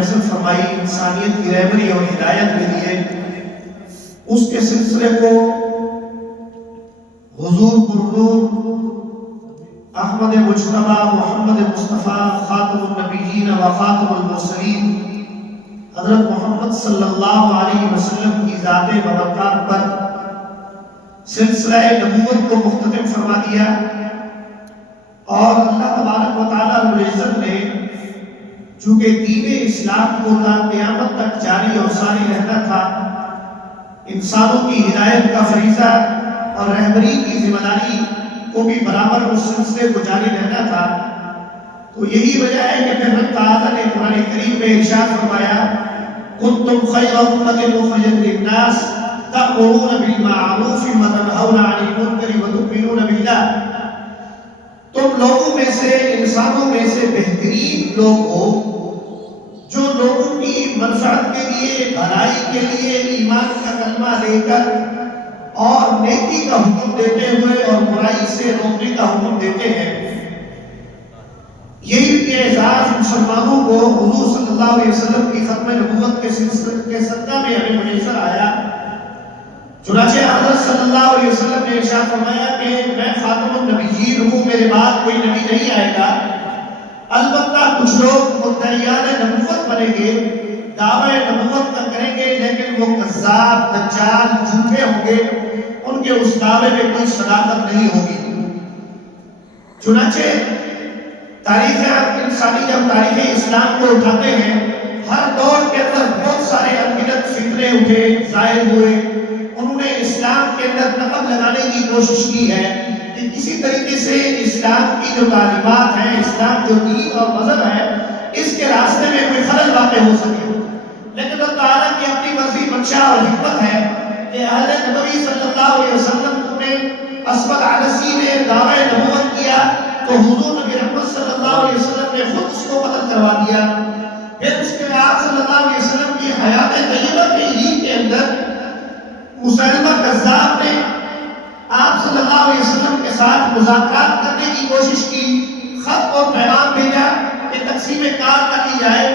نصرت فرمائی انسانیت کی رہبری اور ہدایت کے لیے، اس کے سلسلے کو حضور پرنور احمد مجتبی محمد مصطفیٰ خاتم النبیین و خاتم المرسلین حضرت محمد صلی اللہ علیہ وسلم کی ذات مبارکہ پر سلسلہ نبوت کو مختتم فرما دیا، اور اللہ تبارک و تعالیٰ رب العزت نے چونکہ دین اسلام کو تا قیامت تک جاری اور ساری رہنا تھا، انسانوں کی ہدایت کا فریضہ اور رہبری کی ذمہ داری کو بھی برابر اس سلسلے کو جاری رہنا تھا، تو یہی وجہ ہے کہ پھر رب تعالیٰ نے قرآن کریم میں ارشاد فرمایا کنتم خیر امۃ اخرجت للناس تأمرون بالمعروف وتنہون عن المنکر وتؤمنون باللہ، تم لوگوں میں سے، انسانوں میں سے بہترین لوگ ہو جو لوگوں کی منفعت کے لیے، بھلائی کے لیے ایمان کا کلمہ لے کر اور نیکی کا حکم دیتے ہوئے اور برائی سے روکنے کا حکم دیتے ہیں۔ یہی اعزاز مسلمانوں کو حضور صلی اللہ علیہ وسلم کی ختم نبوت کے سلسلے کے صدقہ میں ہمیں میسر آیا۔ چنانچہ حضرت صلی اللہ علیہ وسلم نے ارشاد فرمایا کہ میں خاتم النبیین ہوں، میرے بعد کوئی نبی نہیں آئے گا، البتہ کچھ لوگ مدعیان نبوت بنیں گے، دعوی نبوت کا کریں گے، لیکن وہ کذاب، دجال، جھوٹے ہوں گے، ان کے اس دعوے میں کوئی صداقت نہیں ہوگی۔ چنانچہ تاریخ انسانی جب تاریخ اسلام کو اٹھاتے ہیں، ہر دور کے اندر بہت سارے انگنت فتنے اٹھے، ظاہر ہوئے، انہوں نے اسلام کے اندر نقب لگانے کی کوشش کی ہے کہ کسی طریقے سے اسلام کی جو تعلیمات ہیں، اسلام جو دین اور مذہب ہے، اس کے راستے میں کوئی خلل واقع ہو سکے، لیکن اللہ تعالیٰ کی اپنی مرضی، منشا اور حکمت ہے کہ اہل نبی صلی اللہ علیہ وسلم نے اسود عنسی نے دعوی نبوت کیا تو حضور نبی رحمت صلی اللہ علیہ وسلم نے خود اس کو قتل کروا دیا۔ پھر اس کے بعد آپ صلی اللہ علیہ وسلم کی حیات طیبہ کے ہی کے اندر مسلمہ کذاب نے آپ صلی اللہ علیہ وسلم کے ساتھ مذاکرات کرنے کی کوشش کی، خط اور پیغام بھیجا کہ تقسیم کار نہ کی جائے،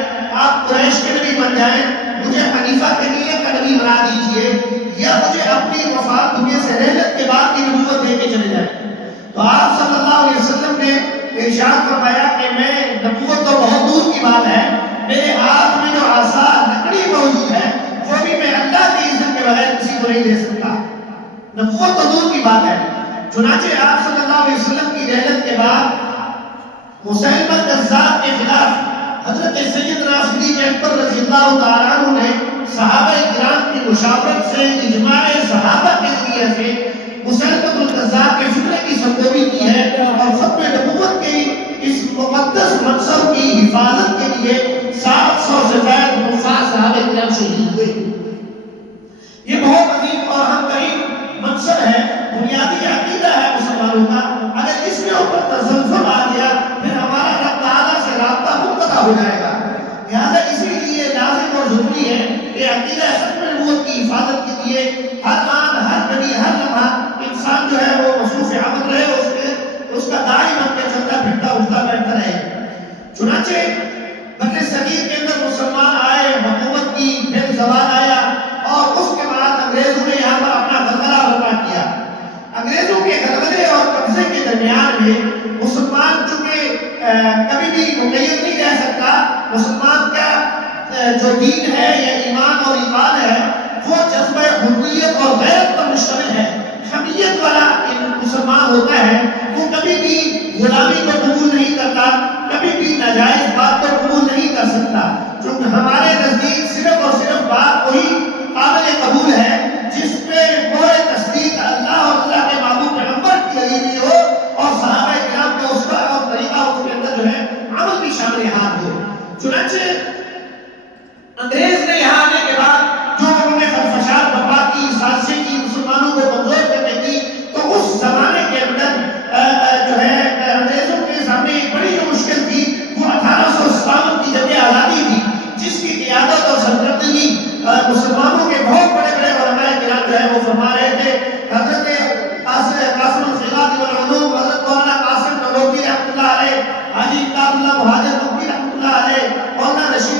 آپ قریش کے نبی بن جائیں، مجھے حنیفہ قبیلے کا نبی بنا دیجئے، یا مجھے اپنی وفات دنیا سے رحلت کے بعد کی نبوت دے کے چلے جائیں۔ تو آپ صلی اللہ علیہ وسلم نے ارشاد فرمایا کہ میں نبوت تو بہت دور کی بات ہے، میرے ہاتھ میں جو عصا لکڑی موجود ہے وہ بھی میں اللہ کی عزت کے بغیر کسی کو نہیں دے سکتا، نبوت تو دور کی بات ہے۔ چنانچہ آپ صلی اللہ علیہ وسلم کی رحلت کے بعد مسلمہ کذاب کے خلاف حضرت سیدنا صدیق اکبر رضی اللہ تعالیٰ عنہ نے صحابہ کرام کی مشاورت سے، اجماع صحابہ کے ذریعے سے مسلمہ الکذاب کے فتنے کی سرگوئی کی ہے، اور ختم نبوت کے اس مقدس منصب کی حفاظت کے لیے 700 سے زائد حفاظ صحابہ کرام شہید ہوئے۔ یہ بہت عظیم اور اہم ترین منصب ہے، بنیادی عقیدہ ہے مسلمانوں کا، اگر اس کے اوپر تزلزل آ گیا پھر ہمارا رب تعالیٰ سے رابطہ منقطع ہو جائے گا۔ لہذا اسی لیے لازم اور ضروری ہے کہ عقیدہ ختم نبوت کی حفاظت کے لیے ہر آن، ہر گھڑی، ہر لمحہ انسان جو ہے وہ مصروف عمل رہے، اس کا داعی بن کے چلتا پھرتا اٹھتا بیٹھتا رہے۔ چنانچہ بر صغیر کے اندر مسلمان آئے، حکومت کی، پھر زوال آیا، اور اس کے بعد انگریزوں نے یہاں پر اپنا غلغلہ برپا کیا۔ انگریزوں کے غلغلے اور قبضے کے درمیان میں مسلمان چونکہ کبھی بھی مقید نہیں رہ سکتا، مسلمان کا جو دین ہے یا ایمان اور ایمان ہے وہ جذبہ حریت اور غیرت پر مشتمل ہے، حمیت والا مسلمان ہوتا ہے، وہ کبھی بھی غلامی کو قبول نہیں کرتا، کبھی بھی ناجائز بات کو قبول نہیں کر سکتا، چونکہ ہمارے نزدیک صرف اور صرف بات وہی قابل قبول ہے جس پہ پورے تصدیق اللہ اور اللہ کے محبوب پیغمبر کی لگی ہوئی ہو، اور صحابہ کرام کا اسوہ اور طریقہ اس کے اندر جو ہے عمل بھی شامل حال ہو۔ چنانچہ انگریز نے یہاں آنے کے بعد جو انہوں نے خدشات برپا کی، سازشیں کی مسلمانوں کو کمزور کرنے کی، تو اس زمانے کے اندر جو ہے انگریزوں کے سامنے ایک بڑی جو مشکل تھی وہ 1857 کی جنگ آزادی تھی، جس کی قیادت اور سرکردگی مسلمانوں کے بہت بڑے بڑے علماء کرام جو ہے وہ فرما رہے تھے۔ حضرت قاسم الخلاف والعلوم، حضرت مولانا قاسم نانوتوی رحمۃ اللہ علیہ، حاجی کتاب اللہ مہاجر نقوی رحمۃ اللہ علیہ، مولانا رشید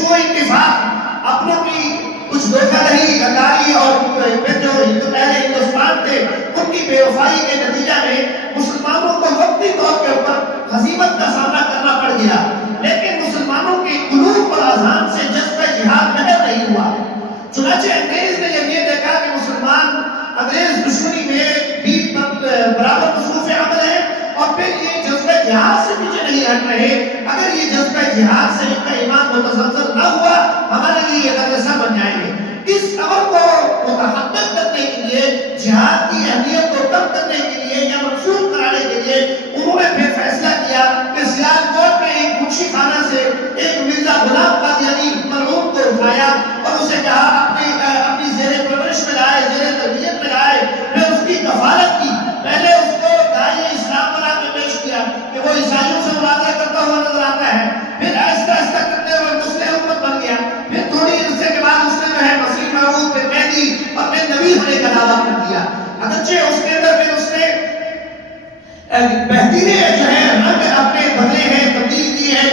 سوء اتفاق، اپنوں کی کچھ دھوکہ دہی، غداری اور پھر جو پہلے ہندوستان تھے ان کی بے وفائی کے نتیجہ میں مسلمانوں کو وقتی طور کے اوپر ہزیمت کا سامنا کرنا پڑ گیا، لیکن مسلمانوں کے قلوب اور اذہان سے جذبہ جہاد محر نہیں ہوا۔ چنانچہ انگریز نے جب یہ دیکھا کہ مسلمان انگریز دشمنی میں بھی برابر مصروف عمل ہے اور پھر یہ جذبہ جہاد سے پیچھے نہیں ہٹ رہے، اگر یہ جذبہ جہاد سے ان کا ایمان متزلزل نہ ہوا ہمارے لیے یہ مدرسہ بن جائیں گے۔ اس امر کو متحقق کرنے کے لیے، جہاد کی اہمیت کو کم کرنے کے لیے یا منسوخ کرانے کے لیے انہوں نے پھر فیصلہ کیا کہ سیالکوٹ میں ایک منشی خانہ سے ایک مرزا غلام قادیانی مرحوم کو اٹھایا اور اسے کہا اپنی زیر پرورش میں لائے، زیر تربیت میں لائے، پھر اس کی کفالت کی۔ پہلے اس کو داعی اسلام بنا کے پیش کیا کہ وہ عیسائیوں سے مناظرہ کرتا ہوا نظر آتا ہے، پھر آہستہ آہستہ کرتے ہوئے مسلم امت بن گیا، پھر تھوڑی عرصے کے بعد اس نے جو ہے مسیح موعود، پھر مہدی اور پھر نبی ہونے کا دعویٰ کر دیا۔ اگرچہ اس کے اندر پھر اس نے بہترین جو ہے رنگ اپنے بدلے ہیں، تبدیل کیے ہیں،